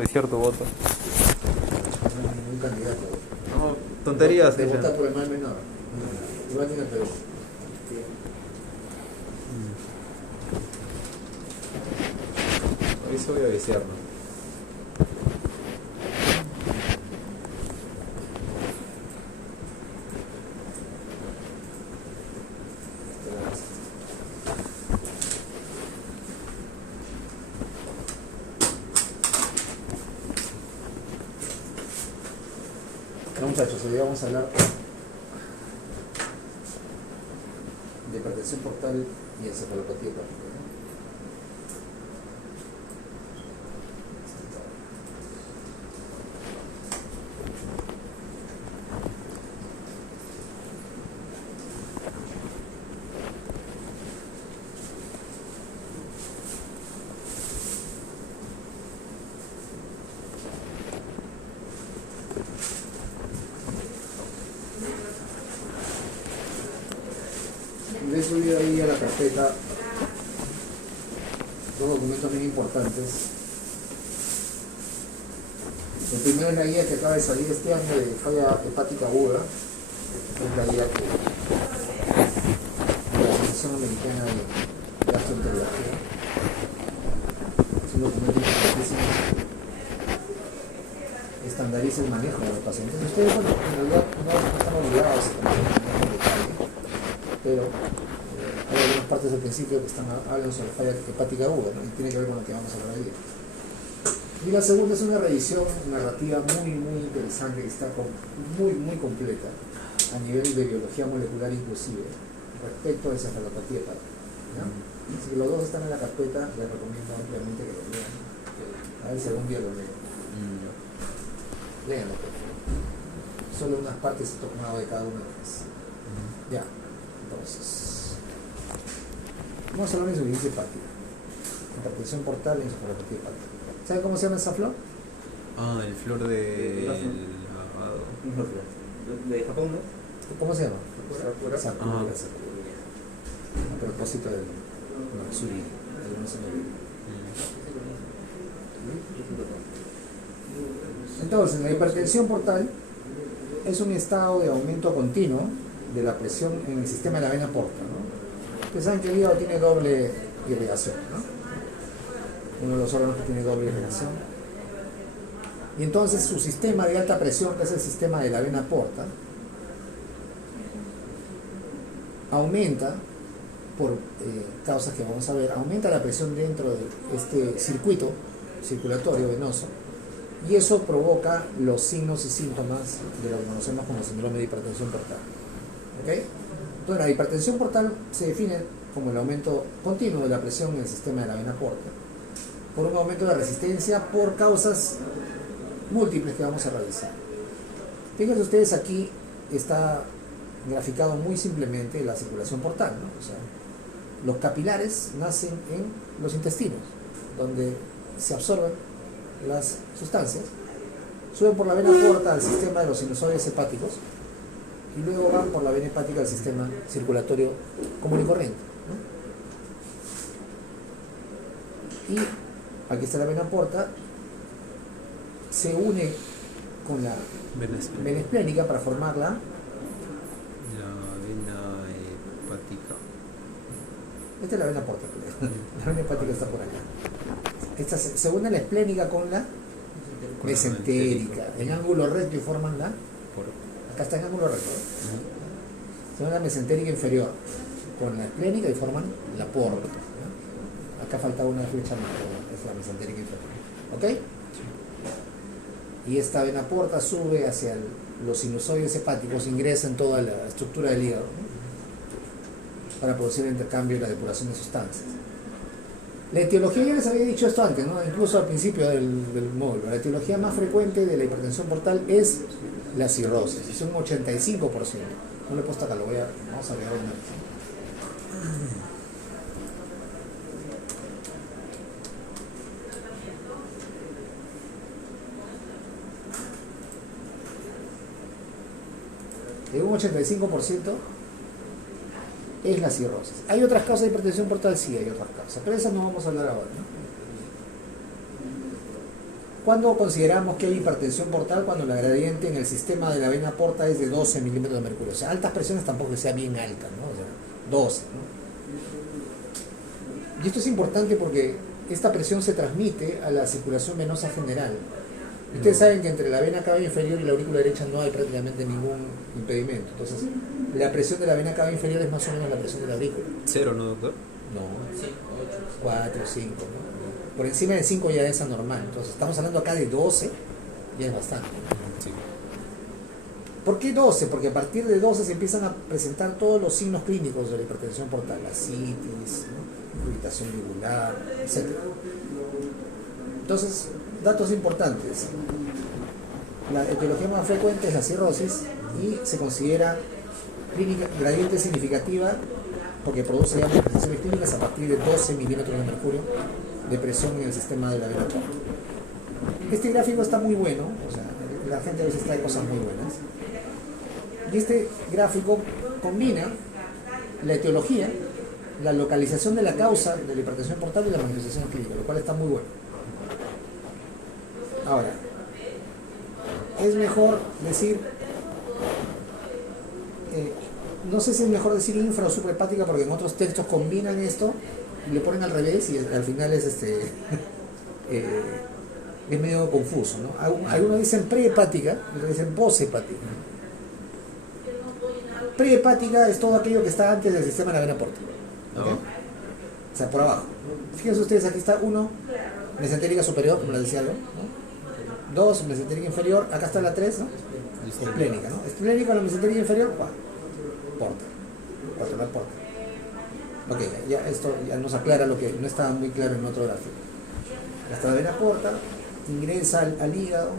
viciar tu voto. Un candidato. No, tonterías. De dicen. votar por el mal menor. Igual que en el Perú. Hoy sí voy a viciarlo. No, muchachos, hoy vamos a hablar de hipertensión portal y encefalopatía hepática. Le he subido ahí a la carpeta dos documentos bien importantes. El primero es la guía que acaba de salir este año de falla hepática aguda. Es la guía de la Asociación Americana de Gastroenterología. Es un documento importantísimo. Estandariza el manejo de los pacientes. Ustedes, bueno, en realidad no están obligados a conocer el manejo en detalle, pero hay algunas partes del principio que hablan sobre falla hepática aguda, ¿no? Y tiene que ver con lo que vamos a hablar hoy. Y la segunda es una revisión narrativa muy interesante, que está muy completa a nivel de biología molecular inclusive respecto a encefalopatía hepática, ¿no? Así que los dos están en la carpeta, les recomiendo ampliamente que lo lean. A ver si algún día lo leen. Léanlo, por favor. Solo unas partes he tomado de cada una de ellas. Ya, entonces vamos a hablar de insuficiencia hepática, hipertensión portal y encefalopatía hepática. ¿Saben cómo se llama esa flor? Ah, el flor de lavado. De Japón, ¿no? ¿Cómo se llama? Sakura. Sakura. A propósito del Matsuri, del 11 de noviembre. Entonces, la hipertensión portal es un estado de aumento continuo de la presión en el sistema de la vena porta, ¿no? Ustedes saben que el hígado tiene doble irrigación, ¿no? Uno de los órganos que tiene doble irrigación. Y entonces su sistema de alta presión, que es el sistema de la vena porta, aumenta, por causas que vamos a ver, aumenta la presión dentro de este circuito circulatorio venoso, y eso provoca los signos y síntomas de lo que conocemos como síndrome de hipertensión portal. ¿Okay? Entonces, la hipertensión portal se define como el aumento continuo de la presión en el sistema de la vena porta, por un aumento de resistencia por causas múltiples que vamos a revisar. Fíjense ustedes, aquí está graficado muy simplemente la circulación portal, ¿no? O sea, los capilares nacen en los intestinos, donde se absorben las sustancias, suben por la vena porta al sistema de los sinusoides hepáticos y luego van por la vena hepática al sistema circulatorio común y corriente, ¿no? Y aquí está la vena porta, se une con la vena esplénica para formar la vena hepática. Esta es la vena porta, la vena hepática está por acá. Esta se une la esplénica con la mesentérica, en ángulo recto, y forman la, acá está en ángulo recto, ¿no? Se une la mesentérica inferior con la esplénica y forman la porta, ¿no? Acá faltaba una flecha más, es la mesentérica inferior, ¿ok? Y esta vena porta sube hacia los sinusoides hepáticos, ingresa en toda la estructura del hígado, ¿no? Para producir el intercambio y la depuración de sustancias. La etiología, ya les había dicho esto antes, ¿no? Incluso al principio del módulo, la etiología más frecuente de la hipertensión portal es la cirrosis, es un 85%. No le he puesto acá, vamos a agregar una vez. De un 85% es la cirrosis. ¿Hay otras causas de hipertensión portal? Sí, hay otras causas, pero de esas no vamos a hablar ahora, ¿no? ¿Cuándo consideramos que hay hipertensión portal? Cuando la gradiente en el sistema de la vena porta es de 12 milímetros de mercurio. O sea, altas presiones tampoco que sea bien alta, ¿no? O sea, 12, ¿no? Y esto es importante porque esta presión se transmite a la circulación venosa general. Ustedes saben que entre la vena cava inferior y la aurícula derecha no hay prácticamente ningún impedimento. Entonces, la presión de la vena cava inferior es más o menos la presión de la aurícula. Cero, ¿no, doctor? No, 4, 5, ¿no? Por encima de 5 ya es anormal. Entonces, estamos hablando acá de 12, ya es bastante. Sí. ¿Por qué 12? Porque a partir de 12 se empiezan a presentar todos los signos clínicos de la hipertensión portal, ascitis, ¿no? Irritación yugular, etc. Entonces, datos importantes. La etiología más frecuente es la cirrosis y se considera gradiente significativa porque produce ya manifestaciones clínicas a partir de 12 milímetros de mercurio de presión en el sistema de la vena porta. Este gráfico está muy bueno, o sea, la gente a veces trae cosas muy buenas. Y este gráfico combina la etiología, la localización de la causa de la hipertensión portal y la manifestación clínica, lo cual está muy bueno. Ahora, es mejor decir, no sé si es mejor decir infra o suprahepática porque en otros textos combinan esto y le ponen al revés y al final es es medio confuso, ¿no? Algunos dicen prehepática y otros dicen poshepática. Prehepática es todo aquello que está antes del sistema de la vena porta, ¿okay? O sea, por abajo. Fíjense ustedes, aquí está 1, mesentérica superior, como les decía yo, ¿no? 2, mesentérica inferior, acá está la 3, ¿no? Esplénica, ¿no? Esplénica, la mesentérica inferior, porta. Porta. Ok, ya esto ya nos aclara lo que no estaba muy claro en otro gráfico. Esta vena porta ingresa al hígado,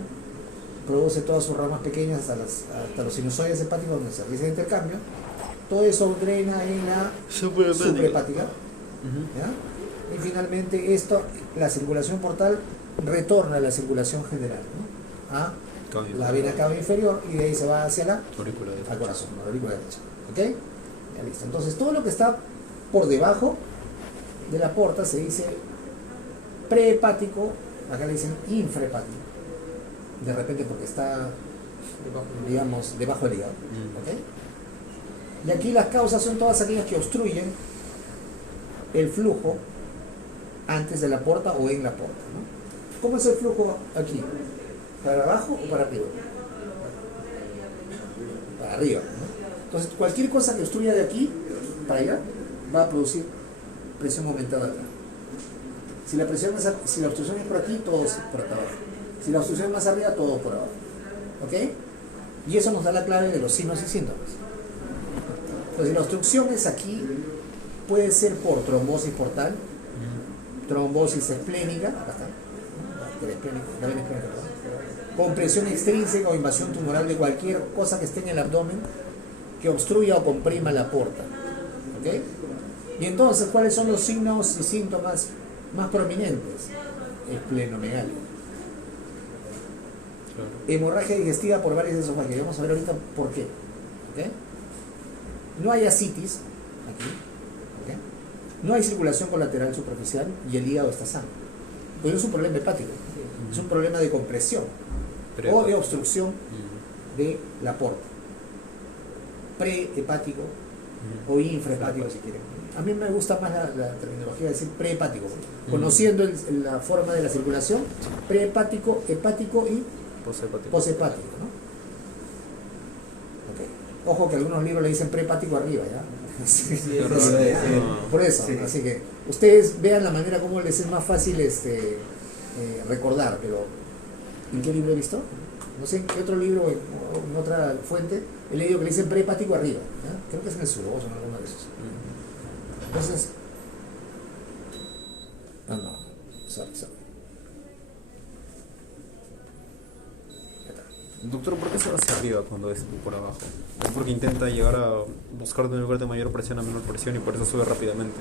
produce todas sus ramas pequeñas hasta los sinusoides hepáticos donde se realiza el intercambio. Todo eso drena en la suprahepática. ¿Ya? Y finalmente la circulación portal retorna a la circulación general, ¿no? A la vena cava inferior y de ahí se va hacia al corazón, la aurícula derecha. ¿Ok? Ya listo. Entonces todo lo que está por debajo de la porta se dice prehepático, acá le dicen infrahepático. De repente porque está, digamos, debajo del hígado. ¿Ok? Y aquí las causas son todas aquellas que obstruyen el flujo antes de la porta o en la porta, ¿no? ¿Cómo es el flujo aquí? ¿Para abajo o para arriba? Para arriba, ¿no? Entonces cualquier cosa que obstruya de aquí para allá va a producir presión aumentada acá. Si la obstrucción es por aquí, todo es por acá abajo. Si la obstrucción es más arriba, todo por abajo. ¿Ok? Y eso nos da la clave de los signos y síntomas. Entonces, si la obstrucción es aquí, puede ser por trombosis portal, trombosis esplénica, acá está, la vena esplénica, compresión extrínseca o invasión tumoral de cualquier cosa que esté en el abdomen que obstruya o comprima la porta. ¿Ok? Y entonces, ¿cuáles son los signos y síntomas más prominentes? Esplenomegalia. Hemorragia digestiva por varias esofagias. Vamos a ver ahorita por qué. ¿Okay? No hay ascitis aquí. ¿Okay? No hay circulación colateral superficial y el hígado está sano. Pero es un problema hepático. Es un problema de compresión o de obstrucción de la porta. Prehepático o infrahepático si quieren. A mí me gusta más la terminología de decir prehepático, conociendo la forma de la circulación, prehepático, hepático y poshepático, ¿no? Okay. Ojo que algunos libros le dicen prehepático arriba, ¿ya? Por eso, sí. Así que ustedes vean la manera como les es más fácil recordar, pero ¿en qué libro he visto? No sé en qué otro libro o en otra fuente he leído que le dicen prehepático arriba, ¿ya? Creo que es en el Suboso o en alguno de esos. Entonces, sorry. Doctor, ¿por qué se va hacia arriba cuando es por abajo? Es porque intenta llegar a buscar de un lugar de mayor presión a menor presión y por eso sube rápidamente.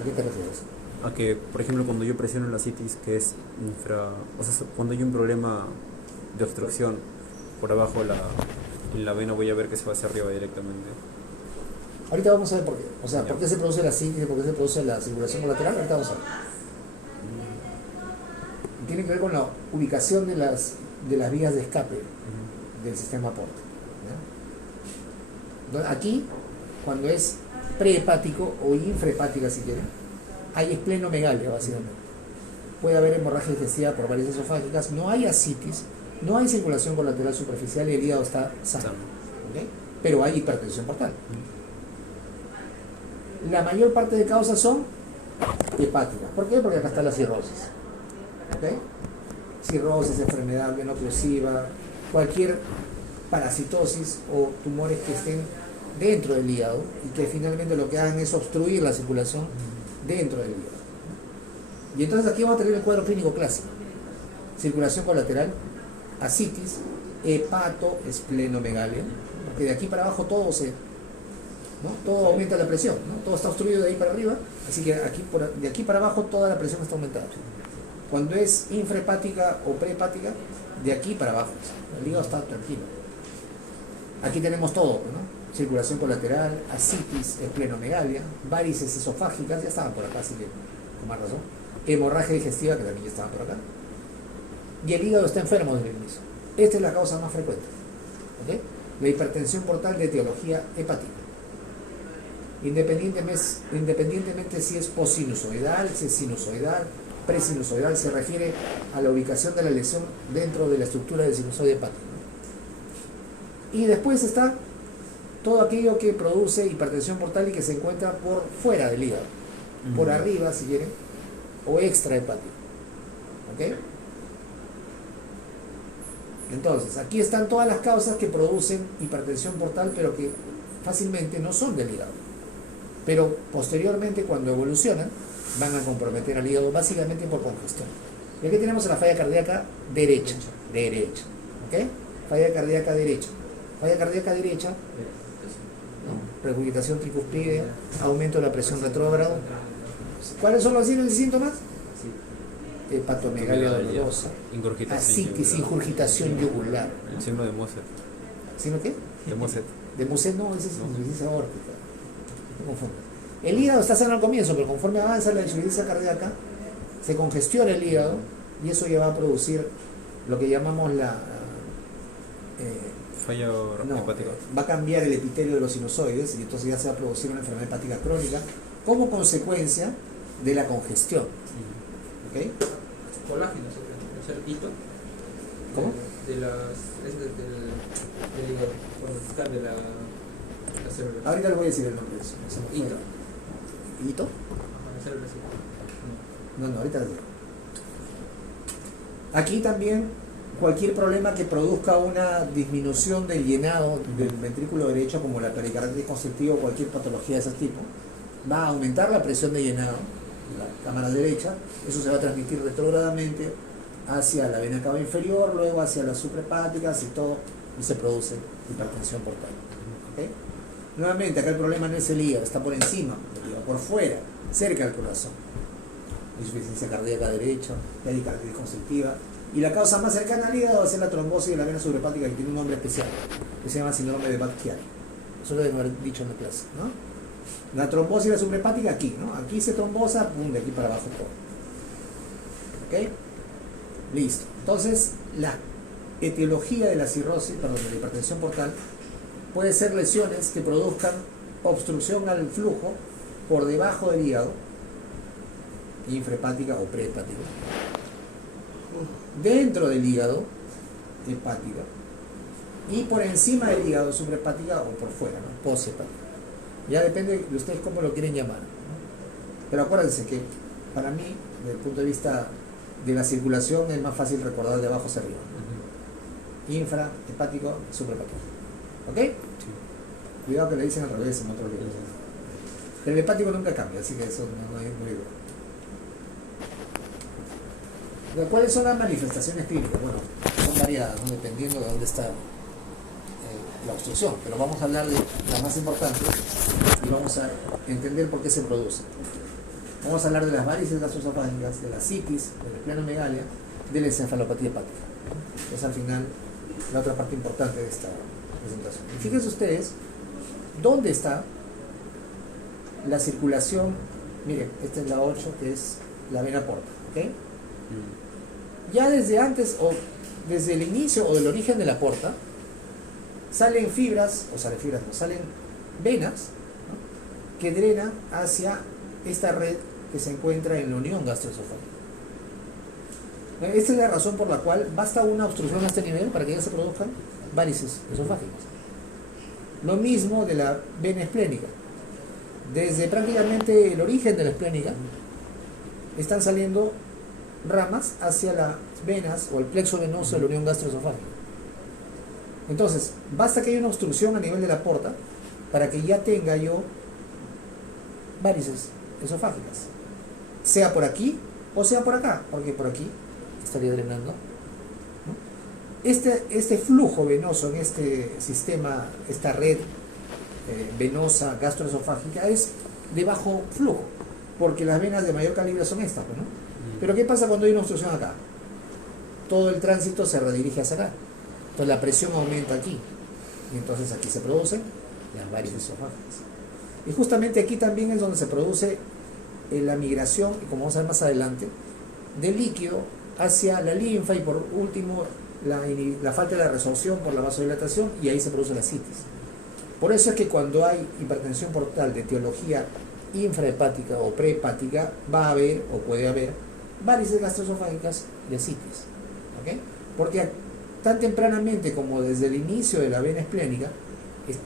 ¿A qué te refieres? A que, por ejemplo, cuando yo presiono la citis, que es o sea, cuando hay un problema de obstrucción por abajo en la vena, voy a ver que se va hacia arriba directamente. Ahorita vamos a ver por qué. O sea, ¿por qué se produce la citis? ¿Por qué se produce la circulación colateral? Ahorita vamos a ver. tiene que ver con la ubicación de las vías de escape Ujú. del sistema porta. ¿Ya? Aquí, cuando es prehepático o infrahepática, si quieren, hay esplenomegalia, básicamente. Puede haber hemorragia digestiva por varices esofágicas, no hay ascitis, no hay circulación colateral superficial y el hígado está sano. Sano. ¿Ok? Pero hay hipertensión portal. La mayor parte de causas son hepáticas. ¿Por qué? Porque acá está la cirrosis. ¿Ok? Cirrosis, enfermedad veno-occlusiva, cualquier parasitosis o tumores que estén dentro del hígado y que finalmente lo que hagan es obstruir la circulación dentro del hígado. Y entonces aquí vamos a tener el cuadro clínico clásico. Circulación colateral, ascitis, hepatoesplenomegalia, que de aquí para abajo todo todo aumenta la presión, ¿no? Todo está obstruido de ahí para arriba, así que de aquí para abajo toda la presión está aumentada. Cuando es infrahepática o prehepática, de aquí para abajo, el hígado está tranquilo. Aquí tenemos todo, ¿no? Circulación colateral, ascitis, esplenomegalia, varices esofágicas, ya estaban por acá, así que con más razón. Hemorragia digestiva, que también ya estaban por acá. Y el hígado está enfermo desde el inicio. Esta es la causa más frecuente. ¿Ok? La hipertensión portal de etiología hepática. Independientemente si es posinusoidal, si es sinusoidal, presinusoidal, se refiere a la ubicación de la lesión dentro de la estructura del sinusoide hepático. Y después está todo aquello que produce hipertensión portal y que se encuentra por fuera del hígado, por arriba, si quieren, o extrahepático. ¿Ok? Entonces, aquí están todas las causas que producen hipertensión portal, pero que fácilmente no son del hígado. Pero posteriormente, cuando evolucionan, van a comprometer al hígado básicamente por congestión. Y aquí tenemos la falla cardíaca derecha. ¿Ok? Falla cardíaca derecha. Falla cardíaca derecha, ¿no? Regurgitación tricúspide, aumento de la presión retrógrado. ¿Cuáles son los signos y síntomas? Hepatomegalia dolorosa, ascitis, ingurgitación yugular. El signo de Mosset. ¿Signo qué? De Mosset. De Mosset no, ese es insuficiencia aórtica. No confundas. El hígado está sano al comienzo, pero conforme avanza la insuficiencia cardíaca, se congestiona el hígado y eso ya va a producir lo que llamamos Fallo hepático. va a cambiar el epitelio de los sinusoides y entonces ya se va a producir una enfermedad hepática crónica como consecuencia de la congestión. ¿Ok? Colágeno, ¿no? ¿Es el hito? ¿Cómo? Del hígado, cuando se cambia la célula. Ahorita le voy a decir el nombre de eso. Se me fue. Hito. ¿Hito? Ajá, la célula sí. No, ahorita les digo. Aquí también cualquier problema que produzca una disminución del llenado del ventrículo derecho, como la pericarditis constrictiva o cualquier patología de ese tipo, va a aumentar la presión de llenado, la cámara derecha, eso se va a transmitir retrógradamente hacia la vena cava inferior, luego hacia las suprahepáticas y todo, y se produce hipertensión portal. ¿Okay? Nuevamente, acá el problema no es el hígado, está por encima del hígado, por fuera, cerca del corazón. Insuficiencia cardíaca derecha, pericarditis constrictiva. Y la causa más cercana al hígado va a ser la trombosis de la vena suprahepática, que tiene un nombre especial, que se llama síndrome de Budd-Chiari. Eso lo deben haber dicho en la clase, ¿no? La trombosis de la suprahepática aquí, ¿no? Aquí se trombosa, pum, de aquí para abajo todo. ¿Ok? Listo. Entonces, la etiología de la cirrosis, perdón, de la hipertensión portal, puede ser lesiones que produzcan obstrucción al flujo por debajo del hígado, infrahepática o prehepática, dentro del hígado, hepática, y por encima del hígado, suprahepática, o por fuera, ¿no? Posthepática. Ya depende de ustedes cómo lo quieren llamar, ¿no? Pero acuérdense que para mí, desde el punto de vista de la circulación, es más fácil recordar de abajo hacia arriba. Infra, hepático, suprahepático. ¿Ok? Sí. Cuidado que le dicen al revés en otros libros. Pero el hepático nunca cambia, así que eso no hay muy duro. ¿Cuáles son las manifestaciones clínicas? Bueno, son variadas, ¿no? Dependiendo de dónde está la obstrucción, pero vamos a hablar de las más importantes y vamos a entender por qué se produce. Vamos a hablar de las varices gastroesofágicas, de la citis, de la esplenomegalia, de la encefalopatía hepática. Es al final la otra parte importante de esta presentación. Y fíjense ustedes dónde está la circulación. Miren, esta es la 8, que es la vena porta, ¿ok? ya desde antes o desde el inicio o del origen de la porta salen fibras, o salen fibras, no, salen venas, ¿no?, que drenan hacia esta red que se encuentra en la unión gastroesofágica. Esta es la razón por la cual basta una obstrucción a este nivel para que ya se produzcan varices esofágicas. Lo mismo de la vena esplénica. Desde prácticamente el origen de la esplénica están saliendo ramas hacia las venas o el plexo venoso de la unión gastroesofágica. Entonces, basta que haya una obstrucción a nivel de la porta para que ya tenga yo varices esofágicas, sea por aquí o sea por acá, porque por aquí estaría drenando, ¿no? Este flujo venoso en este sistema, esta red venosa gastroesofágica es de bajo flujo, porque las venas de mayor calibre son estas, ¿no? Pero ¿qué pasa cuando hay una obstrucción acá? Todo el tránsito se redirige hacia acá, entonces la presión aumenta aquí, y entonces aquí se producen las varices esofágicas. Y justamente aquí también es donde se produce la migración, y como vamos a ver más adelante, del líquido hacia la linfa y por último la falta de la resorción por la vasodilatación, y ahí se produce la citis. Por eso es que cuando hay hipertensión portal de etiología infrahepática o prehepática, va a haber o puede haber varices gastroesofágicas y ascitis, ¿ok? Porque tan tempranamente como desde el inicio de la vena esplénica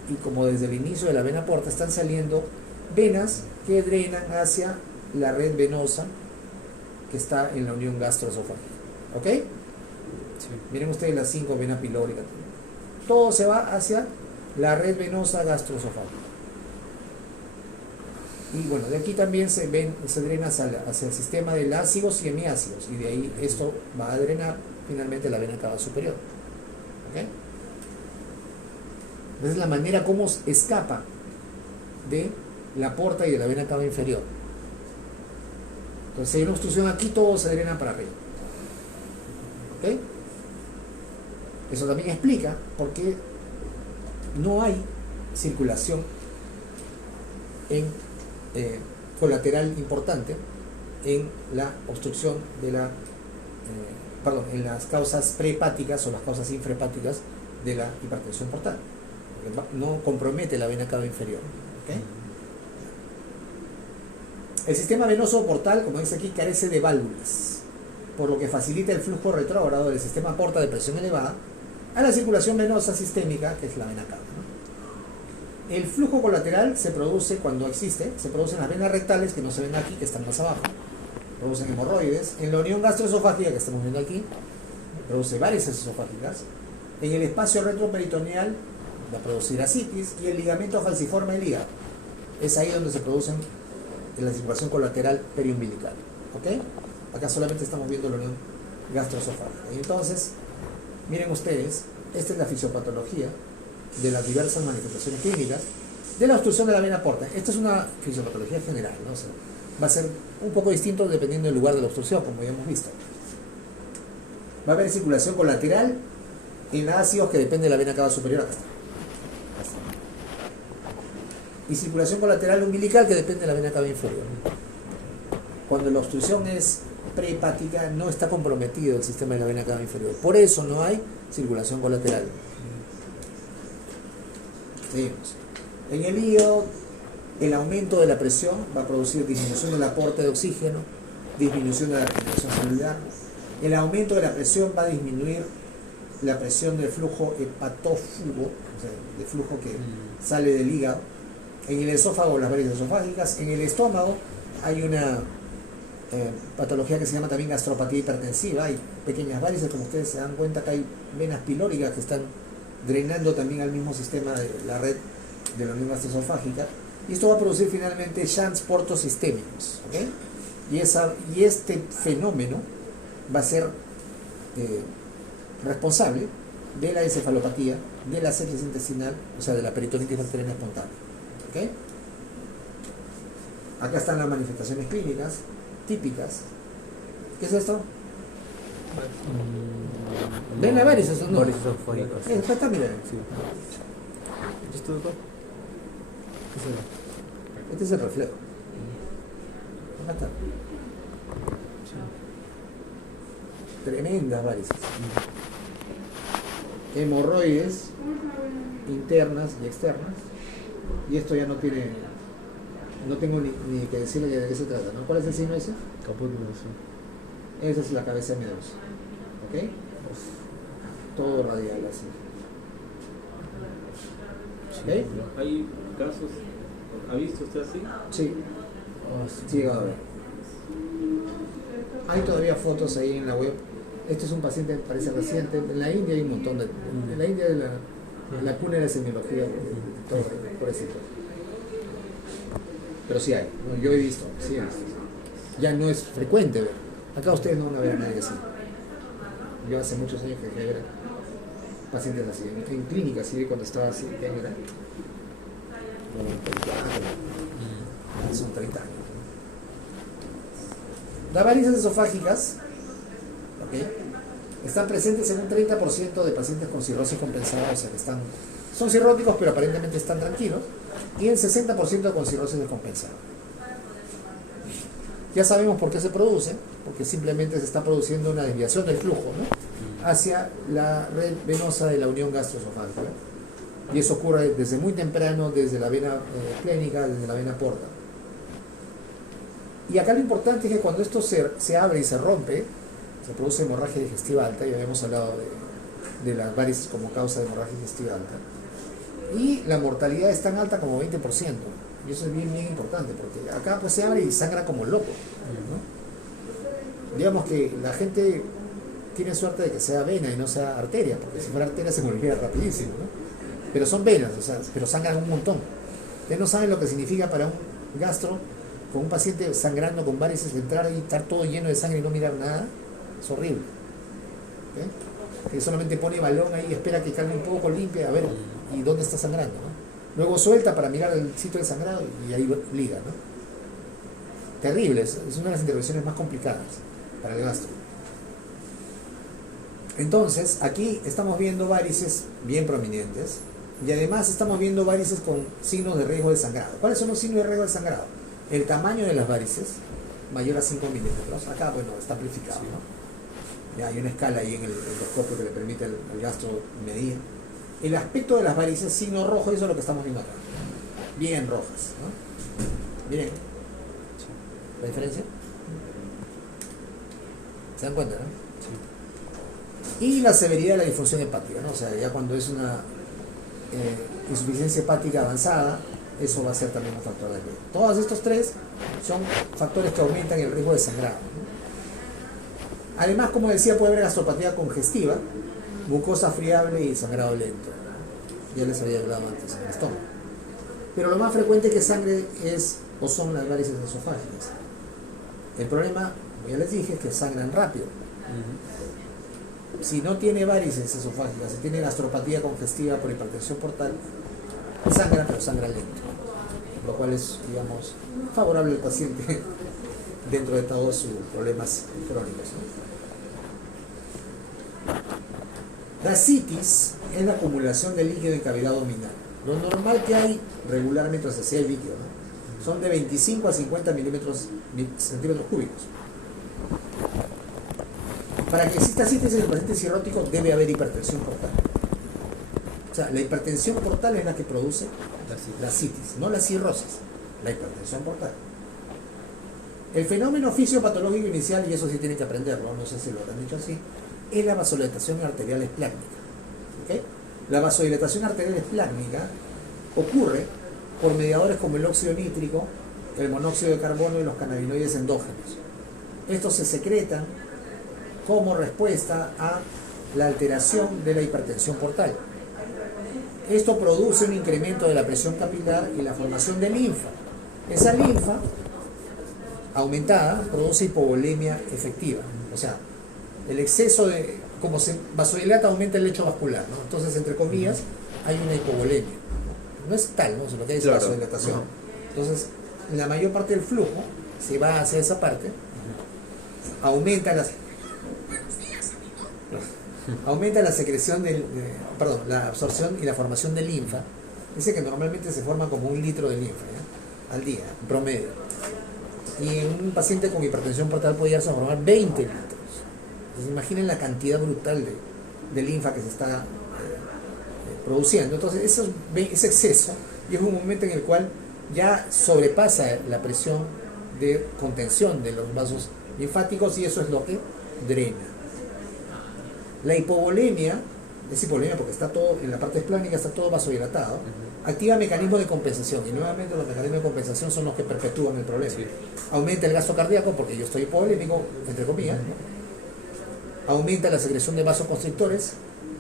y como desde el inicio de la vena porta están saliendo venas que drenan hacia la red venosa que está en la unión gastroesofágica, ¿ok? Sí. Miren ustedes las 5 venas pilóricas. Todo se va hacia la red venosa gastroesofágica. Y bueno, de aquí también se drena hacia el sistema de ácidos y hemiácidos, y de ahí esto va a drenar finalmente la vena cava superior, ¿ok? Esa es la manera como escapa de la porta y de la vena cava inferior. Entonces, si hay una obstrucción aquí, todo se drena para arriba, ¿ok? Eso también explica por qué no hay circulación en colateral importante en la obstrucción de la en las causas prehepáticas o las causas infrahepáticas de la hipertensión portal, porque no compromete la vena cava inferior, ¿okay? El sistema venoso portal, como dice aquí, carece de válvulas, por lo que facilita el flujo retrógrado del sistema porta de presión elevada a la circulación venosa sistémica, que es la vena cava, ¿no? El flujo colateral se produce cuando existe, se producen las venas rectales que no se ven aquí, que están más abajo, producen hemorroides, en la unión gastroesofágica que estamos viendo aquí, produce varices esofágicas, en el espacio retroperitoneal va a producir ascitis, y el ligamento falciforme del hígado, es ahí donde se producen en la circulación colateral periumbilical, ¿ok? Acá solamente estamos viendo la unión gastroesofágica. Y entonces, miren ustedes, esta es la fisiopatología de las diversas manifestaciones clínicas de la obstrucción de la vena porta. Esta es una fisiopatología general, ¿no? O sea, va a ser un poco distinto dependiendo del lugar de la obstrucción, como ya hemos visto. Va a haber circulación colateral en ácidos que depende de la vena cava superior. Acá está. Y circulación colateral umbilical que depende de la vena cava inferior. Cuando la obstrucción es prehepática, no está comprometido el sistema de la vena cava inferior. Por eso no hay circulación colateral. Seguimos. En el hígado, el aumento de la presión va a producir disminución del aporte de oxígeno, disminución de la regeneración celular. El aumento de la presión va a disminuir la presión del flujo hepatófugo, o sea, del flujo que sale del hígado. En el esófago, las varices esofágicas. En el estómago hay una patología que se llama también gastropatía hipertensiva. Hay pequeñas varices, como ustedes se dan cuenta, que hay venas pilóricas que están drenando también al mismo sistema de la red de la unión gastroesofágica. Y esto va a producir finalmente shunts portosistémicos, ¿okay? Y este fenómeno va a ser responsable de la encefalopatía, de la sepsis intestinal, o sea, de la peritonitis bacteriana espontánea, ¿okay? Acá están las manifestaciones clínicas típicas. ¿Qué es esto? ¿Ven la varices o no? Varices esofágicas. Acá está, mira. Sí. ¿Esto de acá? Este es el reflejo. Acá está. tremendas varices. Hemorroides internas y externas. Y esto ya no tiene, no tengo ni que decirle de qué se trata, ¿no? ¿Cuál es el signo ese? Caput medusa. Esa es la cabeza de medusa. ¿Ok? Todo radial así. ¿Ok? ¿Hay casos? ¿Ha visto usted así? Sí. Sí, llegado a ver. Hay todavía fotos ahí en la web. Este es un paciente, parece reciente. En la India hay un montón de... En la India es la cuna de la semiología. Todo, por ese tipo. Pero sí hay. ¿No? Yo he visto. Sí he visto. Ya no es frecuente ver. Acá ustedes no van a ver a nadie así. Yo hace muchos años que dejé ver pacientes así. En clínica, sí, cuando estaba así, ¿qué año era? 94. Son 30 años. Las varices esofágicas, ¿ok?, están presentes en un 30% de pacientes con cirrosis compensada, o sea que son cirróticos pero aparentemente están tranquilos, y el 60% con cirrosis descompensada. Ya sabemos por qué se produce, porque simplemente se está produciendo una desviación del flujo, ¿no?, hacia la red venosa de la unión gastroesofágica, y eso ocurre desde muy temprano, desde la vena clínica, desde la vena porta. Y acá lo importante es que cuando esto se abre y se rompe, se produce hemorragia digestiva alta. Ya habíamos hablado de las varices como causa de hemorragia digestiva alta. Y la mortalidad es tan alta como 20%. Y eso es bien, bien importante, porque acá pues se abre y sangra como loco, ¿no? Digamos que la gente tiene suerte de que sea vena y no sea arteria, porque si fuera arteria se moriría rapidísimo, ¿no? Pero son venas, o sea, pero sangran un montón. Ustedes no saben lo que significa para un gastro, con un paciente sangrando con varices, entrar y estar todo lleno de sangre y no mirar nada. Es horrible. ¿Okay? Que solamente pone balón ahí y espera que calme un poco, limpia, a ver y dónde está sangrando, ¿no? Luego suelta para mirar el sitio del sangrado y ahí liga, ¿no? Terrible, es una de las intervenciones más complicadas para el gastro. Entonces, aquí estamos viendo varices bien prominentes y además estamos viendo varices con signos de riesgo de sangrado. ¿Cuáles son los signos de riesgo de sangrado? El tamaño de las varices, mayor a 5 milímetros. Acá, bueno, está amplificado, ¿no? Ya hay una escala ahí en el endoscopio que le permite al gastro medir. El aspecto de las varices, signo rojo, eso es lo que estamos viendo acá. Bien rojas, ¿no? Miren. ¿La diferencia? ¿Se dan cuenta, no? Sí. Y la severidad de la disfunción hepática, ¿no? O sea, ya cuando es una insuficiencia hepática avanzada, eso va a ser también un factor de riesgo. Todos estos tres son factores que aumentan el riesgo de sangrado, ¿no? Además, como decía, puede haber gastropatía congestiva, mucosa friable y sangrado lento. Ya les había hablado antes en el estómago. Pero lo más frecuente que sangre es o son las varices esofágicas. El problema, como ya les dije, es que sangran rápido. Si no tiene varices esofágicas, si tiene gastropatía congestiva por hipertensión portal, sangra, pero sangra lento, lo cual es, digamos, favorable al paciente dentro de todos sus problemas crónicos, ¿no? La citis es la acumulación de líquido en cavidad abdominal. Lo normal que hay regularmente, o sea, si hay líquido, ¿no?, son de 25 a 50 centímetros cúbicos. Para que exista citis en el paciente cirrótico debe haber hipertensión portal. O sea, la hipertensión portal es la que produce la citis, no la cirrosis, la hipertensión portal. El fenómeno fisiopatológico inicial, y eso sí tienen que aprenderlo, no sé si lo han dicho así, es la vasodilatación arterial esplácnica. ¿Okay? La vasodilatación arterial esplácnica ocurre por mediadores como el óxido nítrico, el monóxido de carbono y los cannabinoides endógenos. Estos se secretan como respuesta a la alteración de la hipertensión portal. Esto produce un incremento de la presión capilar y la formación de linfa. Esa linfa aumentada produce hipovolemia efectiva. O sea, el exceso de, como se vasodilata, aumenta el lecho vascular, ¿no? Entonces, entre comillas, hay una hipovolemia. No es tal, ¿no? Lo que hay es vasodilatación. Entonces, la mayor parte del flujo se va hacia esa parte, aumenta la secreción la absorción y la formación de linfa. Dice que normalmente se forma como 1 litro de linfa, ¿ya?, al día, en promedio. Y en un paciente con hipertensión portal puede llegarse a formar 20 litros. Entonces imaginen la cantidad brutal de linfa que se está produciendo. Entonces eso es exceso y es un momento en el cual ya sobrepasa la presión de contención de los vasos linfáticos y eso es lo que drena. La hipovolemia, es hipovolemia porque está todo, en la parte esplánica está todo vasodilatado, activa mecanismos de compensación y nuevamente los mecanismos de compensación son los que perpetúan el problema. Sí. Aumenta el gasto cardíaco porque yo estoy hipovolémico, entre comillas, ¿no? Aumenta la secreción de vasoconstrictores,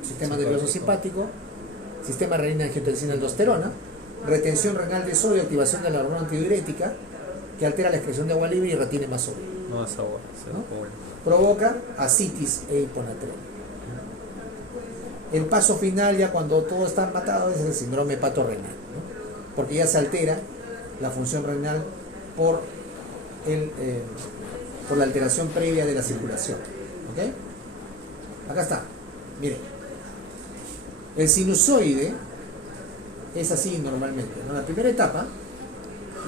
sistema nervioso simpático, sistema renina-angiotensina-aldosterona, retención renal de sodio, activación de la hormona antidiurética que altera la excreción de agua libre y retiene más sodio. No es agua, ¿No? como Provoca ascitis e hiponatremia. El paso final, ya cuando todo está matado, es el síndrome hepatorrenal, ¿no? Porque ya se altera la función renal por la alteración previa de la circulación. ¿Ok? Acá está. Miren. El sinusoide es así normalmente, ¿no? En la primera etapa,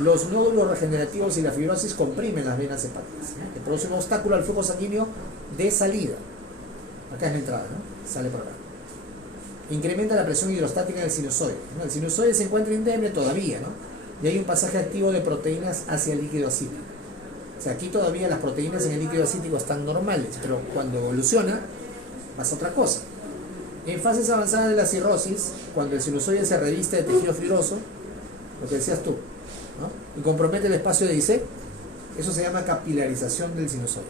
los nódulos regenerativos y la fibrosis comprimen las venas hepáticas, ¿no? Que produce un obstáculo al flujo sanguíneo de salida. Acá es la entrada, ¿no? Sale por acá. Incrementa la presión hidrostática del sinusoide, ¿no? El sinusoide se encuentra indemne todavía, ¿no? Y hay un pasaje activo de proteínas hacia el líquido acítico. O sea, aquí todavía las proteínas en el líquido acítico están normales, pero cuando evoluciona pasa otra cosa. En fases avanzadas de la cirrosis, cuando el sinusoide se reviste de tejido fibroso, lo que decías tú, ¿no? Y compromete el espacio de IC, eso se llama capilarización del sinusoide.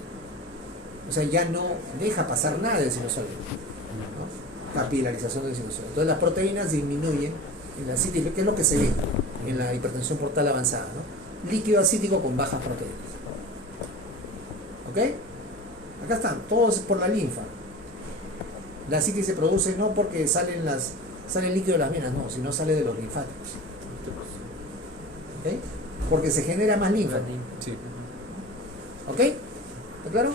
O sea, ya no deja pasar nada del sinusoide, ¿no? Capilarización del sinusoide. Entonces las proteínas disminuyen en la acítica, que es lo que se ve en la hipertensión portal avanzada, ¿no? Líquido acítico con bajas proteínas. ¿Ok? Acá están, todos por la linfa. La ascitis se produce no porque sale el líquido de las venas, no, sino sale de los linfáticos. ¿Ok? Porque se genera más linfa. Sí. ¿Ok? ¿Está claro?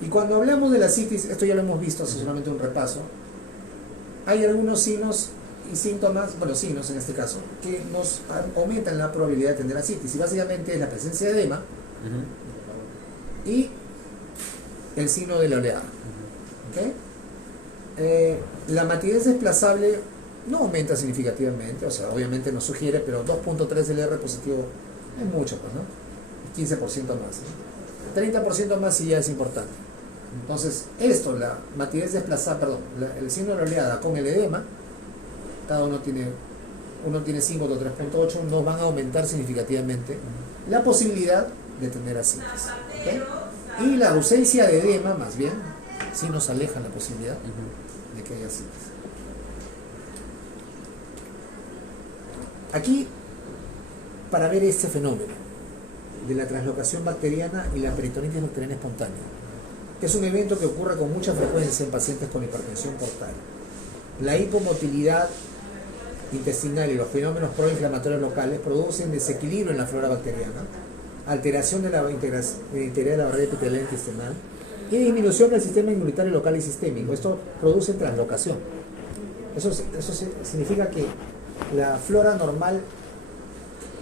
Y cuando hablamos de la ascitis, esto ya lo hemos visto, hace solamente un repaso, hay algunos signos y síntomas, bueno, signos en este caso, que nos aumentan la probabilidad de tener ascitis. Y básicamente es la presencia de edema y el signo de la oleada. ¿Okay? La matidez desplazable no aumenta significativamente, o sea, obviamente nos sugiere, pero 2.3 del R positivo es mucho, pues, ¿no? 15% más, ¿no? 30% más sí ya es importante. Entonces, esto, la matidez desplazada, perdón, el signo de la oleada con el edema, cada uno tiene 5, otro 3.8, nos van a aumentar significativamente la posibilidad de tener ascitis. ¿Okay? Y la ausencia de edema, más bien, sí nos aleja la posibilidad de que haya ascitis. Aquí, para ver este fenómeno de la translocación bacteriana y la peritonitis bacteriana espontánea, que es un evento que ocurre con mucha frecuencia en pacientes con hipertensión portal. La hipomotilidad intestinal y los fenómenos proinflamatorios locales producen desequilibrio en la flora bacteriana, alteración de la integridad de la barrera epitelial intestinal y disminución del sistema inmunitario local y sistémico. Esto produce translocación. Eso significa que la flora normal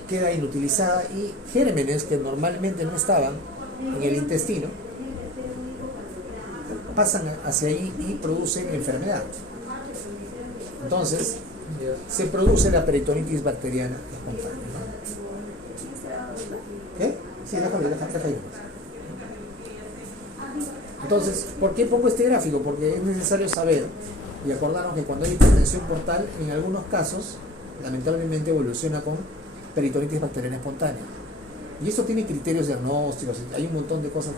queda inutilizada y gérmenes que normalmente no estaban en el intestino pasan hacia ahí y producen enfermedad. Entonces, se produce la peritonitis bacteriana espontánea. ¿Qué? Sí, déjame. Entonces, ¿por qué pongo este gráfico? Porque es necesario saber y acordarnos que cuando hay hipertensión portal, en algunos casos, lamentablemente evoluciona con peritonitis bacteriana espontánea. Y esto tiene criterios diagnósticos, hay un montón de cosas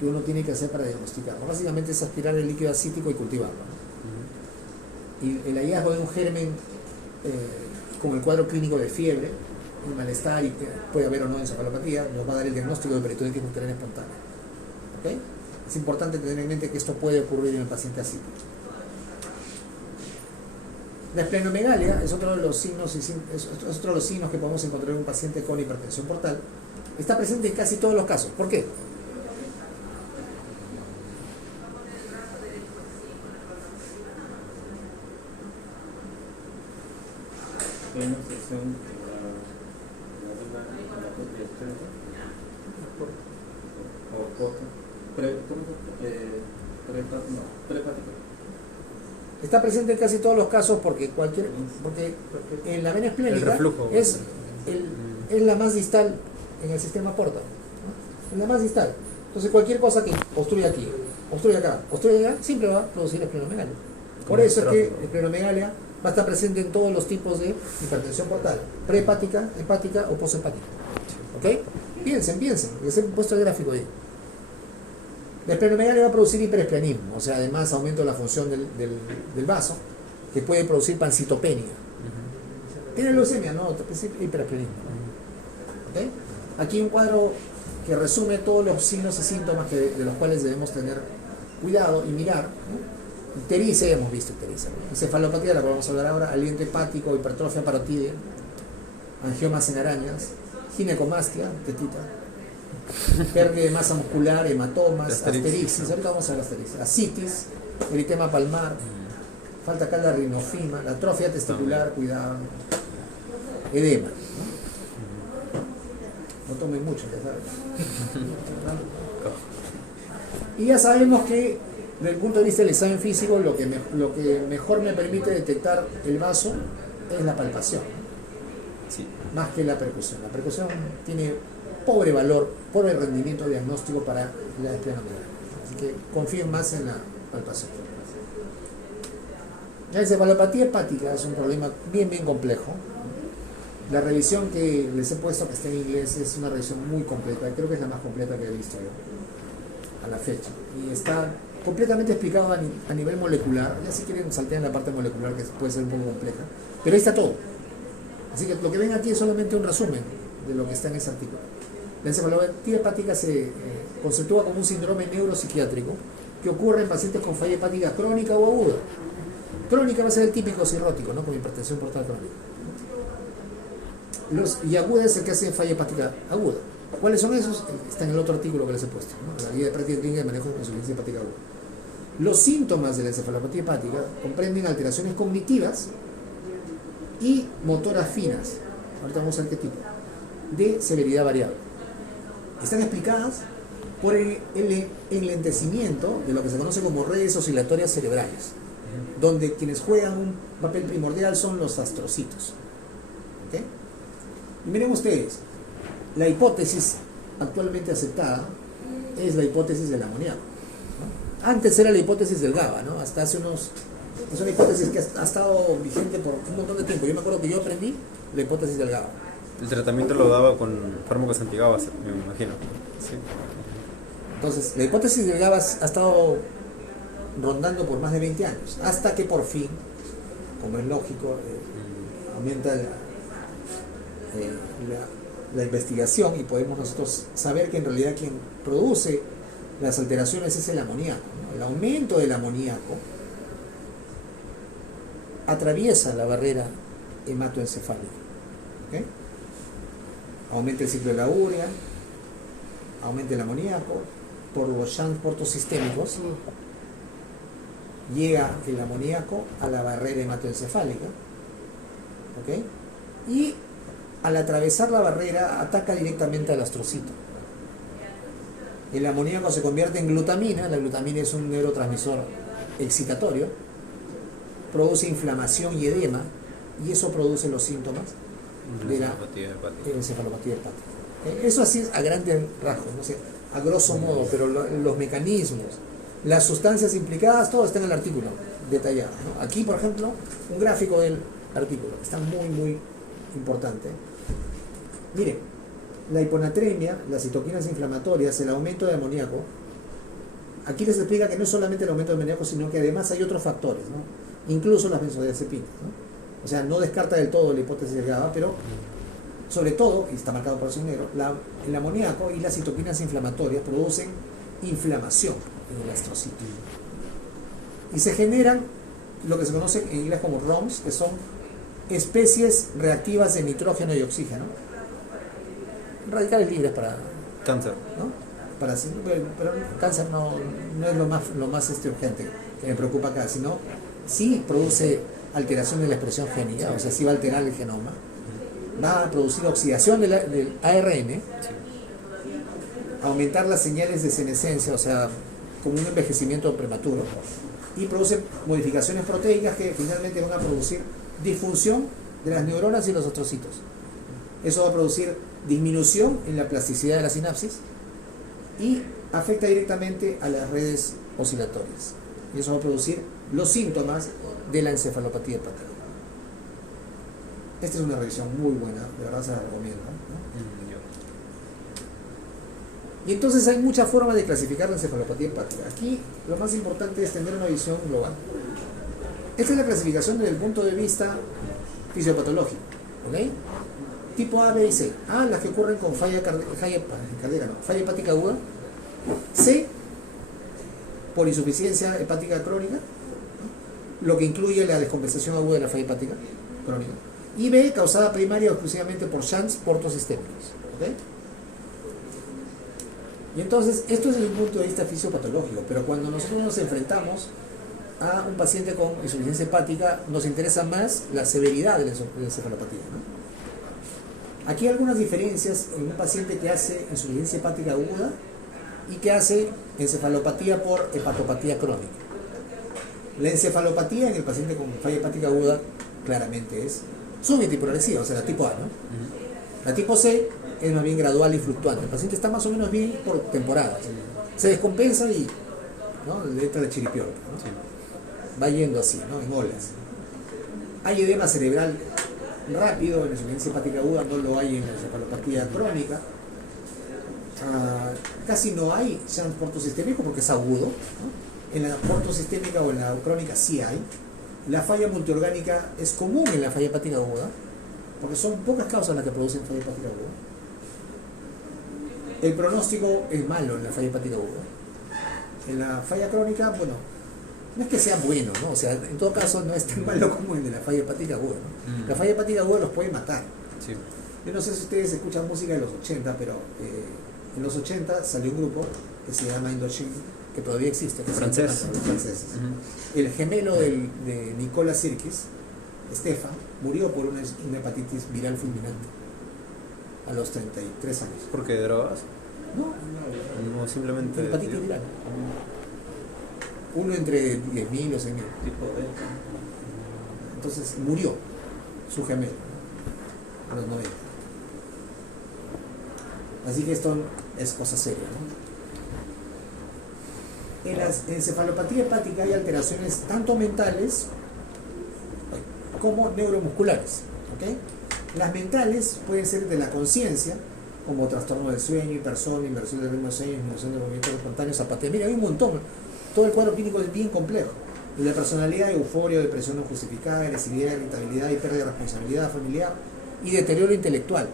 que uno tiene que hacer para diagnosticarlo. Básicamente es aspirar el líquido acítico y cultivarlo, ¿no? Y el hallazgo de un germen con el cuadro clínico de fiebre, un malestar, y puede haber o no encefalopatía, nos va a dar el diagnóstico de peritonitis bacteriana espontánea. ¿Okay? Es importante tener en mente que esto puede ocurrir en el paciente ascítico. La esplenomegalia es otro de los signos que podemos encontrar en un paciente con hipertensión portal. Está presente en casi todos los casos. ¿Por qué? Hay una sección de la propia extensa. porta. ¿Cómo se llama? Prepática. Está presente en casi todos los casos porque en la vena El esplénica reflujo. es la más distal en el sistema porta, ¿no? Es la más distal. Entonces cualquier cosa que obstruya aquí, obstruye acá, obstruye allá, siempre va a producir esplenomegalia. Por eso es que la esplenomegalia va a estar presente en todos los tipos de hipertensión portal, prehepática, hepática o posthepática. ¿Ok? Piensen, les he puesto el gráfico ahí. La esplenomegalia va a producir hiperesplenismo, o sea, además aumento de la función del vaso, que puede producir pancitopenia. Tiene leucemia, no, hiperesplenismo. ¿Ok? Aquí un cuadro que resume todos los signos y síntomas de los cuales debemos tener cuidado y mirar, ¿no? Ictericia, hemos visto ictericia, ¿no? Encefalopatía, la que vamos a hablar ahora, aliento hepático, hipertrofia parotídea, angiomas en arañas, ginecomastia, tetita, pérdida de masa muscular, hematomas, asterixis, ahorita vamos a ver asterixis, ascitis, eritema palmar, falta acá la rinofima, la atrofia testicular, cuidado, edema, no tomen mucho, ya saben. Y ya sabemos que desde el punto de vista del examen físico lo que mejor me permite detectar el vaso es la palpación, Sí. más que la percusión. La percusión tiene pobre valor, pobre rendimiento diagnóstico para la esplenomegalia. Así que confíen más en la palpación. La encefalopatía hepática es un problema bien complejo. La revisión que les he puesto, que está en inglés, es una revisión muy completa. Creo que es la más completa que he visto yo a la fecha. Y está completamente explicado a nivel molecular. Ya si quieren saltear en la parte molecular, que puede ser un poco compleja. Pero ahí está todo. Así que lo que ven aquí es solamente un resumen de lo que está en ese artículo. La encefalopatía hepática se conceptúa como un síndrome neuropsiquiátrico que ocurre en pacientes con falla hepática crónica o aguda. Crónica va a ser el típico cirrótico, ¿no? Con hipertensión portal crónica. Y aguda es el que hace falla hepática aguda. ¿Cuáles son esos? Está en el otro artículo que les he puesto, ¿no? La guía de práctica clínica de manejo de insuficiencia hepática aguda. Los síntomas de la encefalopatía hepática comprenden alteraciones cognitivas y motoras finas. Ahorita vamos a ver qué tipo. De severidad variable. Están explicadas por el enlentecimiento de lo que se conoce como redes oscilatorias cerebrales, donde quienes juegan un papel primordial son los astrocitos. ¿Okay? Y miren ustedes, la hipótesis actualmente aceptada es la hipótesis del amoníaco, ¿no? Antes era la hipótesis del GABA, ¿no? Hasta hace unos... Es una hipótesis que ha estado vigente por un montón de tiempo. Yo me acuerdo que yo aprendí la hipótesis del GABA. El tratamiento lo daba con fármacos anti-GABA, me imagino. Sí. Entonces, la hipótesis del GABA ha estado rondando por más de 20 años, hasta que por fin, como es lógico, aumenta la investigación y podemos nosotros saber que en realidad quien produce las alteraciones es el amoníaco, ¿no? El aumento del amoníaco atraviesa la barrera hematoencefálica, ¿okay? Aumenta el ciclo de la urea, aumenta el amoníaco, por los shunts portosistémicos llega el amoníaco a la barrera hematoencefálica, ¿okay? Y al atravesar la barrera ataca directamente al astrocito. El amoníaco se convierte en glutamina. La glutamina es un neurotransmisor excitatorio, produce inflamación y edema, y eso produce los síntomas de la encefalopatía hepática. Eso así es a grandes rasgos, no sé, a grosso modo, pero los mecanismos, las sustancias implicadas, todo está en el artículo detallado, ¿no? Aquí, por ejemplo, un gráfico del artículo, está muy importante. Miren, la hiponatremia, las citoquinas inflamatorias, el aumento de amoníaco. Aquí les explica que no es solamente el aumento de amoníaco, sino que además hay otros factores, ¿no? Incluso las benzodiazepinas, ¿no? O sea, no descarta del todo la hipótesis del GABA, pero sobre todo, y está marcado por el negro, el amoníaco y las citoquinas inflamatorias producen inflamación en el astrocito. Y se generan lo que se conoce en inglés como ROMs, que son especies reactivas de nitrógeno y oxígeno, radicales libres para Cáncer. ¿no? Pero cáncer no es lo más urgente que me preocupa acá, sino sí produce alteración de la expresión génica, o sea, sí va a alterar el genoma, va a producir oxidación del ARN, aumentar las señales de senescencia, o sea, como un envejecimiento prematuro, y produce modificaciones proteicas que finalmente van a producir disfunción de las neuronas y los astrocitos. Eso va a producir disminución en la plasticidad de la sinapsis y afecta directamente a las redes oscilatorias. Y eso va a producir los síntomas de la encefalopatía hepática. Esta es una revisión muy buena, de verdad se la recomiendo, ¿no? Y entonces hay muchas formas de clasificar la encefalopatía hepática. Aquí lo más importante es tener una visión global. Esta es la clasificación desde el punto de vista fisiopatológico, ¿ok? Tipo A, B y C. A, las que ocurren con falla hepática aguda. C, por insuficiencia hepática crónica, ¿no? Lo que incluye la descompensación aguda de la falla hepática crónica. Y B, causada primaria o exclusivamente por shunts portosistémicos, ¿ok? Y entonces, esto es desde el punto de vista fisiopatológico, pero cuando nosotros nos enfrentamos a un paciente con insuficiencia hepática, nos interesa más la severidad de la encefalopatía, ¿no? Aquí hay algunas diferencias en un paciente que hace insuficiencia hepática aguda y que hace encefalopatía por hepatopatía crónica. La encefalopatía en el paciente con falla hepática aguda claramente es súbita y progresiva, o sea, la tipo A, ¿no? La tipo C es más bien gradual y fluctuante. El paciente está más o menos bien por temporadas. Se descompensa y, ¿no?, le entra la chiripiorca, ¿no? Sí. Va yendo así, ¿no?, en olas. Hay edema cerebral rápido en la insuficiencia hepática aguda, no lo hay en la encefalopatía crónica. Casi no hay shunt portosistémico porque es agudo, ¿no? En la portosistémica o en la crónica sí hay. La falla multiorgánica es común en la falla hepática aguda, porque son pocas causas las que producen falla hepática aguda. El pronóstico es malo en la falla hepática aguda. En la falla crónica, bueno, no es que sea bueno, ¿no? O sea, en todo caso no es tan malo como el de la falla hepática aguda, ¿no? La falla hepática aguda los puede matar. Sí. Yo no sé si ustedes escuchan música de los 80, pero en los 80 salió un grupo que se llama Indochine, que todavía existe. Que Francés. son los franceses. El gemelo de Nicolas Sirkis, Stefan, murió por una hepatitis viral fulminante a los 33 años. ¿Por qué? ¿Drogas? No, No, simplemente... hepatitis viral. Uno entre 10.000 o 100.000. Tipo de... Entonces murió su gemelo a los 90. Así que esto es cosa seria, ¿no? En la encefalopatía hepática hay alteraciones tanto mentales como neuromusculares, ¿ok? Las mentales pueden ser de la conciencia, como trastorno del sueño, hipersomnio, inversión del ritmo de sueño, disminución de movimientos espontáneos, apatía. Mira, hay un montón. Todo el cuadro clínico es bien complejo. De la personalidad, euforia, depresión no justificada, agresividad, irritabilidad y pérdida de responsabilidad familiar y deterioro intelectual.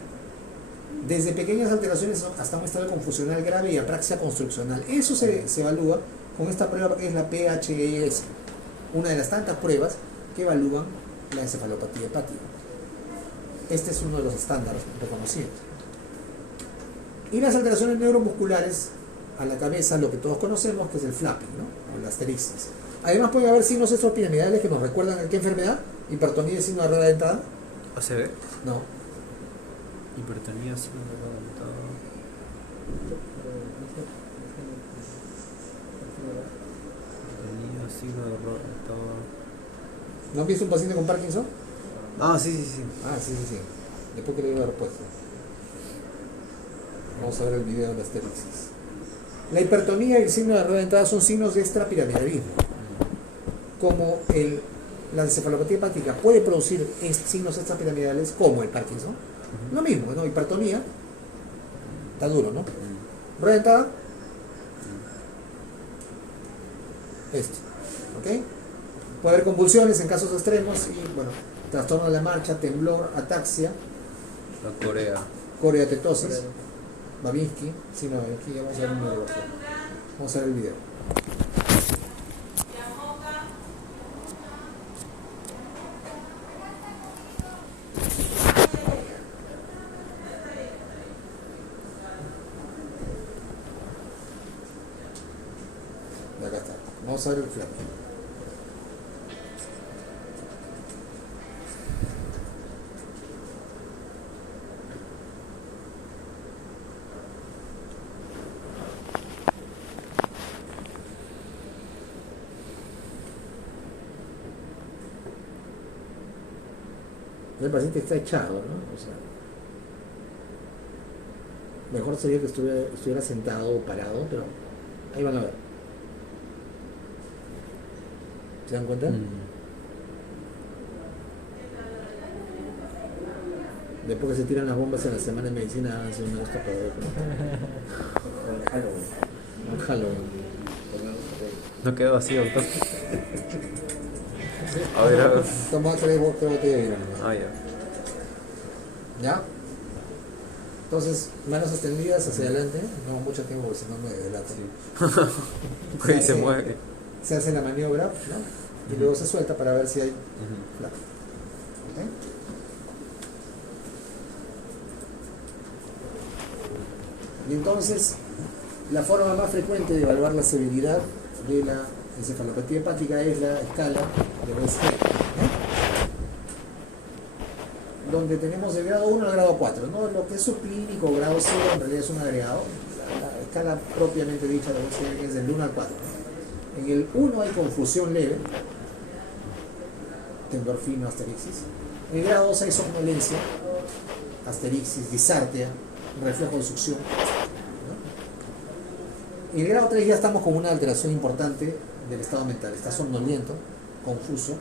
Desde pequeñas alteraciones hasta un estado confusional grave y apraxia construccional. Eso se evalúa con esta prueba que es la PHES, una de las tantas pruebas que evalúan la encefalopatía hepática. Este es uno de los estándares reconocidos. Y las alteraciones neuromusculares a la cabeza, lo que todos conocemos, que es el flapping, ¿no?, o las terixis. Además puede haber signos extrapiramidales que nos recuerdan a qué enfermedad. Hipertonía y signo de rueda dentada. ¿ACV? No. Hipertonía, signo de rueda dentada. Hipertonía, signo de rueda dentada. ¿No has visto un paciente con Parkinson? Ah, sí, sí, sí. Ah, sí. Después que le digo la respuesta. Vamos a ver el video de las terixis. La hipertonía y el signo de rueda dentada son signos de extrapiramidalismo. Como la encefalopatía hepática puede producir signos extrapiramidales como el Parkinson, lo mismo, ¿no? Hipertonía, está duro, ¿no? Rueda dentada, esto, ¿ok? Puede haber convulsiones en casos extremos y, bueno, trastorno de la marcha, temblor, ataxia, La Corea. coreatetosis, Babinski, sí, no, aquí vamos a ver un video. Vamos a ver el video. Acá está. Vamos a ver el flapping. El paciente está echado, ¿no? O sea, mejor sería que estuviera sentado o parado, pero ahí van a ver. ¿Se dan cuenta? Después que se tiran las bombas en la semana de medicina, háganse una de estas para ver. Con Halloween. Un Halloween. No quedó así, doctor. A ver, a ver. Toma tres botellas de vino. Ah, ya. ¿Ya? Entonces, manos extendidas hacia adelante. No mucho tiempo porque si no me delato. Güey, se mueve. Se hace la maniobra, ¿no? Y luego se suelta para ver si hay flaco. ¿Ok? Y entonces, la forma más frecuente de evaluar la severidad de la encefalopatía hepática es la escala de West-Helen, ¿no? Donde tenemos el grado 1 al grado 4, ¿no? Lo que es subclínico o grado 0 en realidad es un agregado. La escala propiamente dicha de West-Helen es del 1 al 4. En el 1 hay confusión leve, temblor fino, asterixis. En el grado 2 hay somnolencia, asterixis, disartia, reflejo de succión, ¿no? En el grado 3 ya estamos con una alteración importante del estado mental. Está somnoliento, confuso,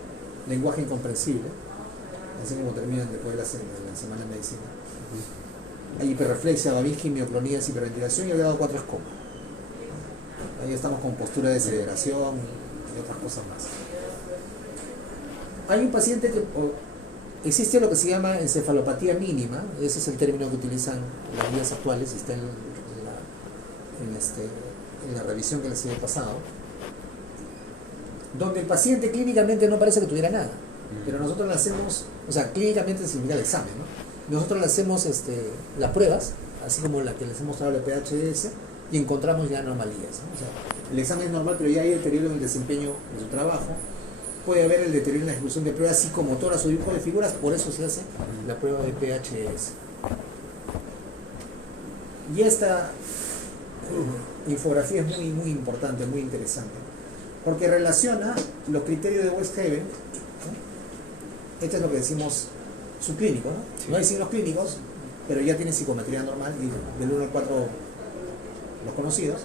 lenguaje incomprensible, así como terminan después de la semana de medicina. Hay hiperreflexia, babisquia, mioclonías, hiperventilación, y el grado 4 es coma. Ahí estamos con postura de aceleración y otras cosas más. Hay un paciente que existe lo que se llama encefalopatía mínima, ese es el término que utilizan las guías actuales, está en la revisión que les he pasado, donde el paciente clínicamente no parece que tuviera nada, pero nosotros le hacemos, o sea, clínicamente significa el examen, ¿no? Nosotros le hacemos las pruebas, así como la que les he mostrado la PHS, y encontramos ya anomalías, ¿no? O sea, el examen es normal, pero ya hay deterioro en el desempeño de su trabajo. Puede haber el deterioro en la ejecución de pruebas psicomotoras o dibujo de figuras, por eso se hace la prueba de PHS. Y esta infografía es muy, muy importante, muy interesante, porque relaciona los criterios de West-Helen, ¿no? Este es lo que decimos subclínico, ¿no? Sí. No hay signos clínicos, pero ya tiene psicometría normal, y del 1 al 4 los conocidos,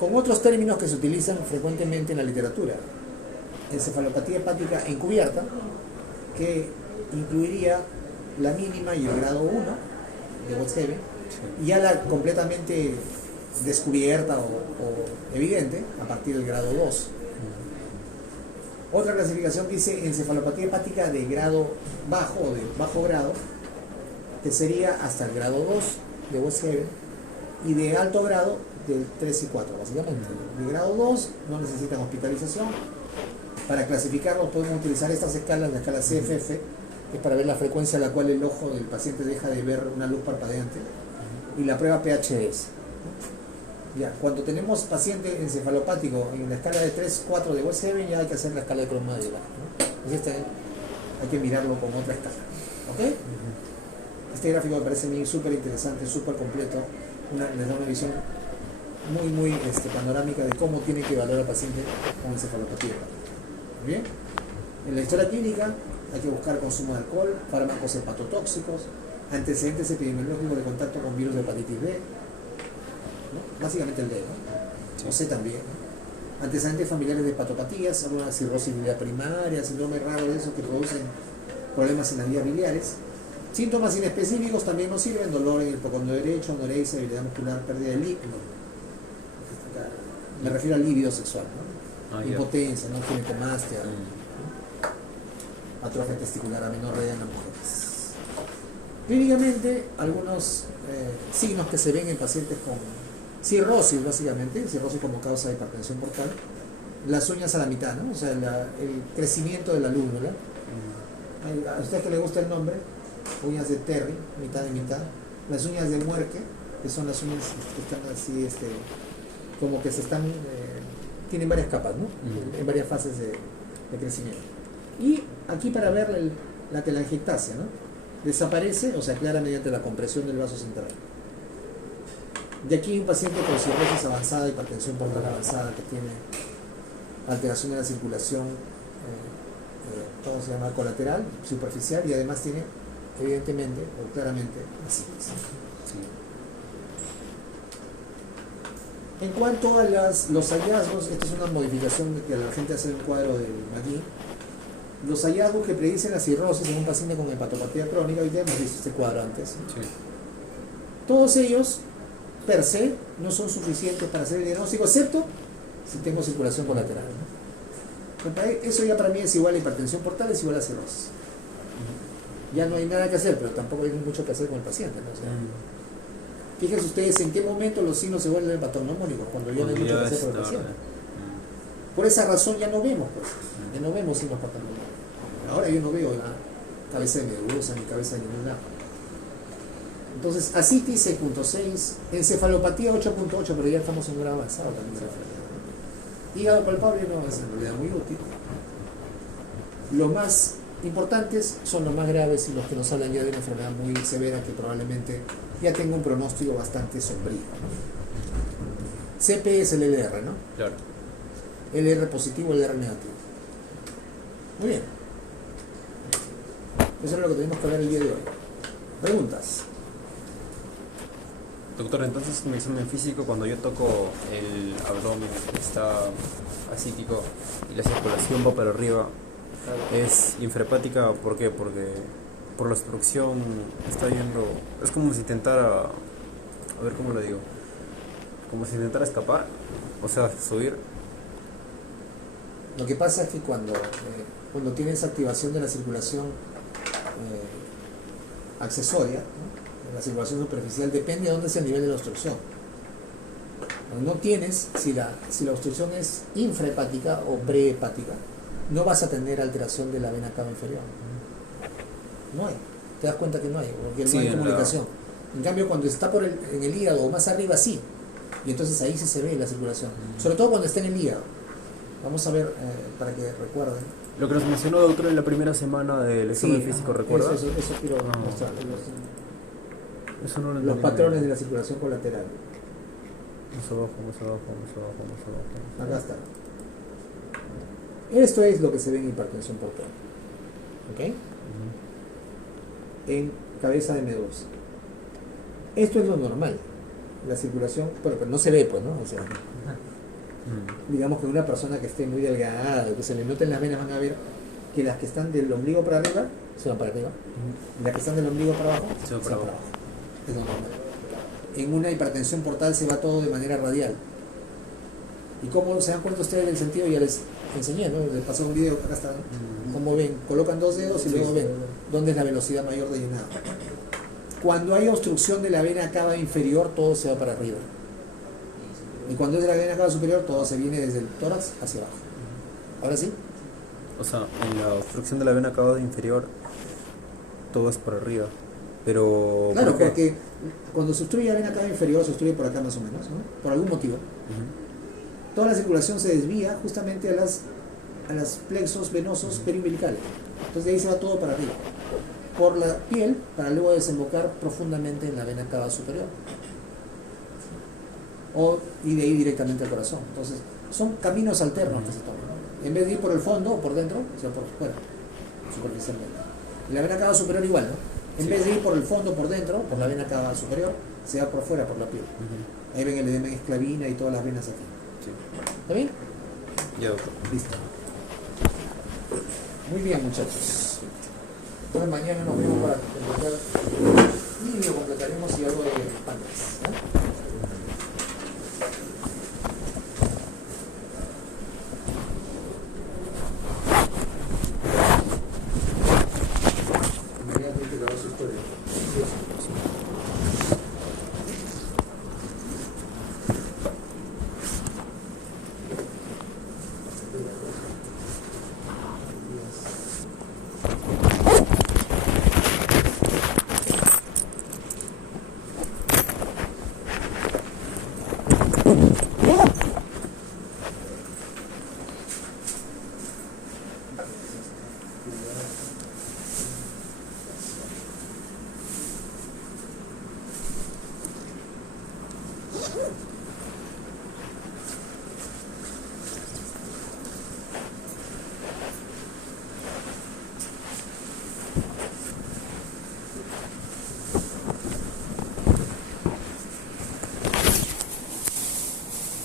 con otros términos que se utilizan frecuentemente en la literatura. Encefalopatía hepática encubierta, que incluiría la mínima y el grado 1 de West-Helen, y ya la completamente descubierta o evidente a partir del grado 2. Otra clasificación dice encefalopatía hepática de grado bajo o de bajo grado, que sería hasta el grado 2 de West-Helen, y de alto grado del 3 y 4, básicamente. De grado 2 no necesitan hospitalización. Para clasificarlos podemos utilizar estas escalas, la escala CFF, que es para ver la frecuencia a la cual el ojo del paciente deja de ver una luz parpadeante, y la prueba PHS. Ya, cuando tenemos paciente encefalopático en la escala de 3-4 de West-Helen, ya hay que hacer la escala de Cromad, ¿no? Este hay que mirarlo con otra escala. ¿Ok? Este gráfico me parece a mí súper interesante, súper completo, les da una visión muy, muy panorámica de cómo tiene que evaluar al paciente con encefalopatía hepática. Bien, en la historia clínica hay que buscar consumo de alcohol, fármacos hepatotóxicos, antecedentes epidemiológicos de contacto con virus de hepatitis B, ¿no? Básicamente el D, ¿no? O C también, ¿no? Antecedentes familiares de hepatopatías, alguna cirrosis biliar primaria, síndrome raro de esos que producen problemas en las vías biliares. Síntomas inespecíficos también nos sirven: dolor en el hipocondo derecho, anorexia, debilidad muscular, pérdida de líquido. Me refiero al líbido sexual, ¿no? Impotencia, ¿no? Ginecomastia, ¿no? Atrofia testicular amenorrea en las mujeres. Clínicamente, algunos signos que se ven en pacientes con cirrosis, básicamente, cirrosis como causa de hipertensión portal, las uñas a la mitad, ¿no? O sea, el crecimiento de la lúnula. A usted que le gusta el nombre, uñas de Terry, mitad y mitad. Las uñas de Muerque, que son las uñas que están así, como que se están, tienen varias capas, ¿no? En varias fases de crecimiento. Y aquí para ver la telangiectasia, ¿no? Desaparece o se aclara mediante la compresión del vaso central. De aquí un paciente con cirrosis avanzada, hipertensión portal avanzada, que tiene alteración de la circulación ¿cómo se llama? Colateral, superficial, y además tiene, evidentemente o claramente, asitis. En cuanto a los hallazgos, esta es una modificación que la gente hace en el cuadro del McGee. Los hallazgos que predicen la cirrosis en un paciente con hepatopatía crónica, hoy ya hemos visto este cuadro antes. Sí. Todos ellos, per se, no son suficientes para hacer el diagnóstico, excepto si tengo circulación colateral, ¿no? Eso ya para mí es igual a hipertensión portal, es igual a cirrosis. Ya no hay nada que hacer, pero tampoco hay mucho que hacer con el paciente, ¿no? O sea, fíjense ustedes en qué momento los signos se vuelven patognomónicos, cuando ya no hay mucho que hacer con el paciente. Por esa razón ya no vemos, pues, ya no vemos signos patognomónicos. Ahora yo no veo la cabeza de medusa ni cabeza de ningún lado. Entonces, asitis 6.6, encefalopatía 8.8, pero ya estamos en un grado avanzado también de la enfermedad. Hígado palpable no es en realidad muy útil. Los más importantes son los más graves y los que nos hablan ya de una enfermedad muy severa que probablemente ya tenga un pronóstico bastante sombrío, ¿no? CP es el LR, ¿no? Claro. LR positivo, LR negativo. Muy bien. Eso es lo que tenemos que hablar el día de hoy. Preguntas. Doctor, entonces en mi examen físico, cuando yo toco el abdomen que está asítico y la circulación va para arriba, es infrahepática. ¿Por qué? Porque por la obstrucción está yendo, es como si intentara, a ver cómo lo digo, como si intentara escapar, o sea, subir. Lo que pasa es que cuando tienes activación de la circulación accesoria, ¿no? La circulación superficial, depende de dónde es el nivel de la obstrucción. Cuando no tienes, si la obstrucción es infrahepática o prehepática, no vas a tener alteración de la vena cava inferior. No hay. Te das cuenta que no hay, porque no hay comunicación. En cambio, cuando está en el hígado o más arriba, sí. Y entonces ahí sí se ve la circulación. Sobre todo cuando está en el hígado. Vamos a ver, para que recuerden. Lo que nos mencionó, doctor, en la primera semana del examen físico, ¿recuerda? Eso quiero mostrar. Eso no lo Los entendí patrones bien. de la circulación colateral. Más abajo, más abajo, más abajo, más abajo. Acá está. Esto es lo que se ve en hipertensión portal. ¿Ok? En cabeza de medusa. Esto es lo normal. La circulación, pero no se ve, pues, ¿no? O sea, digamos que una persona que esté muy delgada, que se le noten las venas, van a ver que las que están del ombligo para arriba se van para arriba, y las que están del ombligo para abajo Se van para abajo. Es lo normal. En una hipertensión portal se va todo de manera radial. ¿Y cómo se dan cuenta ustedes del sentido? Ya les enseñé, ¿no? Les pasé un video, acá está, ¿no? Como ven, colocan dos dedos y luego ven dónde es la velocidad mayor de llenado. Cuando hay obstrucción de la vena cava inferior, todo se va para arriba. Y cuando es de la vena cava superior, todo se viene desde el tórax hacia abajo. ¿Ahora sí? O sea, en la obstrucción de la vena cava inferior, todo es para arriba. Pero. Claro, ¿por qué? porque cuando se obstruye la vena cava inferior, se obstruye por acá más o menos, ¿no? Por algún motivo. Toda la circulación se desvía justamente a las plexos venosos periumbilicales. Entonces de ahí se va todo para arriba, por la piel, para luego desembocar profundamente en la vena cava superior. Y de ahí directamente al corazón. Entonces, son caminos alternos que se toman, ¿no? En vez de ir por el fondo o por dentro, se va por fuera, superficialmente. Y la vena cava superior igual, ¿no? En vez de ir por el fondo o por dentro, por la vena cava superior, se va por fuera, por la piel. Ahí ven el edema esclavina y todas las venas aquí. Sí. ¿Está bien? Ya, doctor. Listo. Muy bien, muchachos. Entonces mañana nos vemos para completar y lo completaremos y algo de pandas, ¿no?